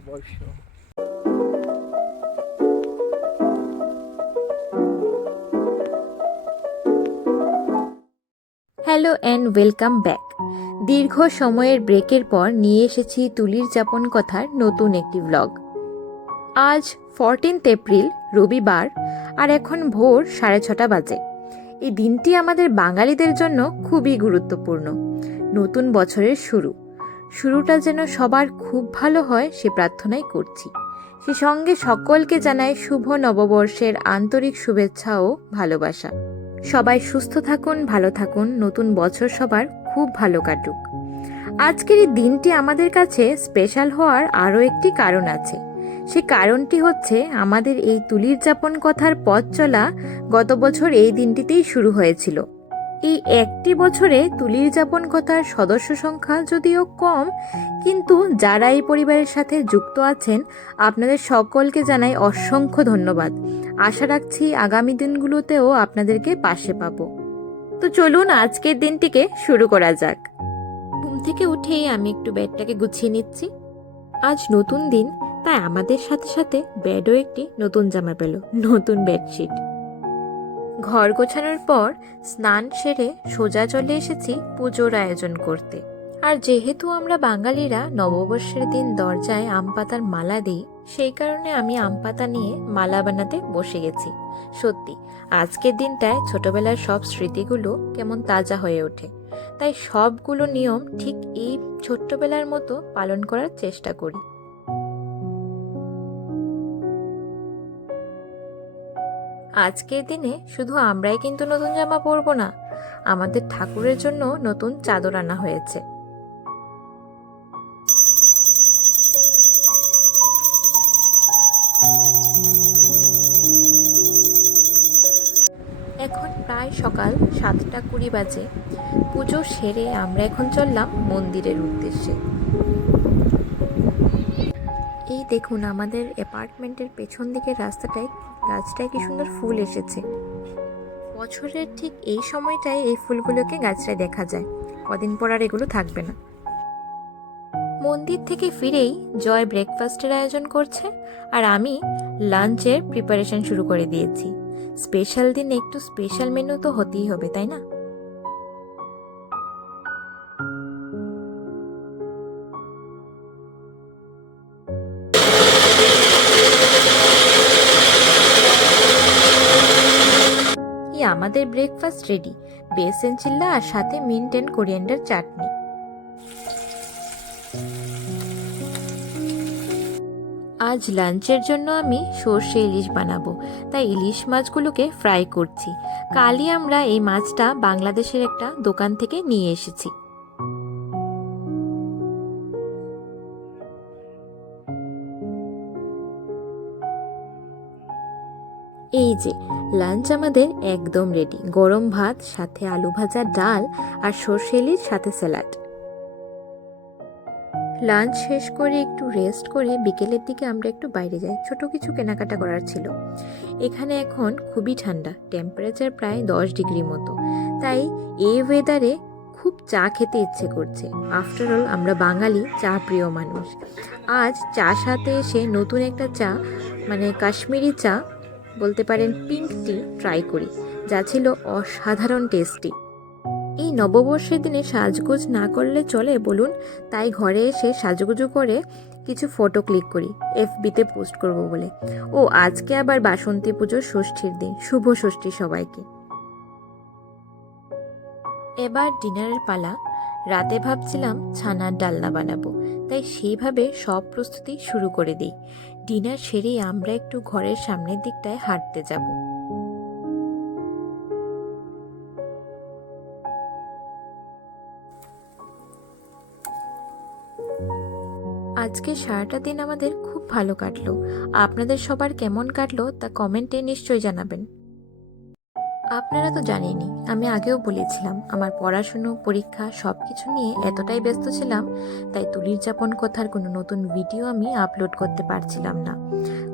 নববর্ষ। Hello and welcome back. দীর্ঘ সময়ের ব্রেকের পর নিয়ে এসেছি তুলির যাপন কথার নতুন একটি ব্লগ। আজ 14 এপ্রিল, রবিবার, আর এখন ভোর 6:30 বাজে। এই দিনটি আমাদের বাঙালিদের জন্য খুবই গুরুত্বপূর্ণ। নতুন বছরের শুরুটা যেন সবার খুব ভালো হয় সে প্রার্থনাই করছি। সে সঙ্গে সকলকে জানাই শুভ নববর্ষের আন্তরিক শুভেচ্ছা ও ভালোবাসা। সবাই সুস্থ থাকুন, ভালো থাকুন, নতুন বছর সবার খুব ভালো কাটুক। আজকের এই দিনটি আমাদের কাছে স্পেশাল হওয়ার আরও একটি কারণ আছে। সে কারণটি হচ্ছে আমাদের এই তুলির যাপন কথার পথ চলা গত বছর এই দিনটিতেই শুরু হয়েছিল। এই একটি বছরে তুলির যাপন কথার সদস্য সংখ্যা যদিও কম, কিন্তু যারা এই পরিবারের সাথে যুক্ত আছেন আপনাদের সকলকে জানাই অসংখ্য ধন্যবাদ। আশা রাখছি আগামী দিনগুলোতেও আপনাদেরকে পাশে পাবো। তো চলুন আজকের দিনটিকে শুরু করা যাক। ঘুম থেকে উঠেই আমি একটু বেডটাকে গুছিয়ে নিচ্ছি। আজ নতুন দিন, তাই আমাদের সাথে সাথে বেডও একটি নতুন জামা পেল, নতুন বেডশিট। ঘর গোছানোর পর স্নান সেরে সোজা চলে এসেছি পুজোর আয়োজন করতে। আর যেহেতু আমরা বাঙালিরা নববর্ষের দিন দরজায় আম পাতার মালা দিই, সেই কারণে আমি আম পাতা নিয়ে মালা বানাতে বসে গেছি। সত্যি আজকের দিনটায় ছোটবেলার সব স্মৃতিগুলো কেমন তাজা হয়ে ওঠে। তাই সবগুলো নিয়ম ঠিক এই ছোট্টবেলার মতো পালন করার চেষ্টা করি। আজকের দিনে শুধু আমরাই কিন্তু নতুন জামা পরবো না, আমাদের ঠাকুরের জন্য নতুন চাদর আনা হয়েছে। এখন প্রায় সকাল 7:20 বাজে। পুজো সেরে আমরা এখন চললাম মন্দিরের উদ্দেশ্যে। এই দেখুন আমাদের অ্যাপার্টমেন্টের পেছন দিকের গাছটায় কি সুন্দর ফুল এসেছে। বছরের ঠিক এই সময়টায় এই ফুলগুলোকে গাছটায় দেখা যায়, কদিন পর আর এগুলো থাকবে না। মন্দির থেকে ফিরেই জয় ব্রেকফাস্টের আয়োজন করছে, আর আমি লাঞ্চের প্রিপারেশন শুরু করে দিয়েছি। স্পেশাল দিনে একটু স্পেশাল মেনু তো হতেই হবে, তাই না? আমাদের ব্রেকফাস্ট রেডি, বেসন চিল্লা আর সাথে মিন্ট এন্ড কোরিয়ান্ডার চাটনি। আজ লাঞ্চের জন্য আমি সর্ষে ইলিশ বানাবো, তাই ইলিশ মাছগুলোকে ফ্রাই করছি। কালই আমরা এই মাছটা বাংলাদেশের একটা দোকান থেকে নিয়ে এসেছি। এই যে লাঞ্চ আমাদের একদম রেডি। গরম ভাত, সাথে আলু ভাজা, ডাল আর সর্ষে ইলিশ, সাথে স্যালাড। লাঞ্চ শেষ করে একটু রেস্ট করে বিকেলের দিকে আমরা একটু বাইরে যাই, ছোট কিছু কেনাকাটা করার ছিল। এখানে এখন খুবই ঠান্ডা, টেম্পারেচার প্রায় 10 ডিগ্রি মতো, তাই এই ওয়েদারে খুব চা খেতে ইচ্ছে করছে। আফটারঅল আমরা বাঙালি চা প্রিয় মানুষ। আজ চা সাথে এসে নতুন একটা চা, মানে কাশ্মীরি চা বলতে পারেন, পিঙ্ক টি ট্রাই করি, যা ছিল অসাধারণ টেস্টি। এই নববর্ষের দিনে সাজগোজ না করলে চলে বলুন? তাই ঘরে এসে সাজুগুজু করে কিছু ফটো ক্লিক করি, এফবিতে পোস্ট করব বলে। ও আজকে আবার বাসন্তী পুজোর ষষ্ঠীর দিন, শুভ ষষ্ঠী সবাইকে। এবার ডিনারের পালা। রাতে ভাবছিলাম ছানার ডালনা বানাবো, তাই সেইভাবে সব প্রস্তুতি শুরু করে দিই। ডিনার সেরেই আমরা একটু ঘরের সামনের দিকটায় হাঁটতে যাব। আজকে সারাটা দিন আমাদের খুব ভালো কাটলো। আপনাদের সবার কেমন কাটলো তা কমেন্টে নিশ্চয়ই জানাবেন। আপনারা তো জানেনই, আমি আগেও বলেছিলাম আমার পড়াশুনো, পরীক্ষা সব কিছু নিয়ে এতটাই ব্যস্ত ছিলাম, তাই তুলির যাপন কথার কোনো নতুন ভিডিও আমি আপলোড করতে পারছিলাম না।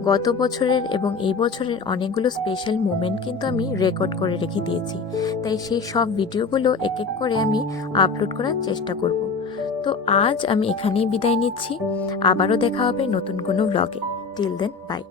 গত বছরের এবং এই বছরের অনেকগুলো স্পেশাল মোমেন্ট কিন্তু আমি রেকর্ড করে রেখে দিয়েছি, তাই সেই সব ভিডিওগুলো এক এক করে আমি আপলোড করার চেষ্টা করব। তো আজ আমি এখানেই বিদায় নিচ্ছি। আবারও দেখা হবে নতুন কোনো ব্লগে। Till then, by.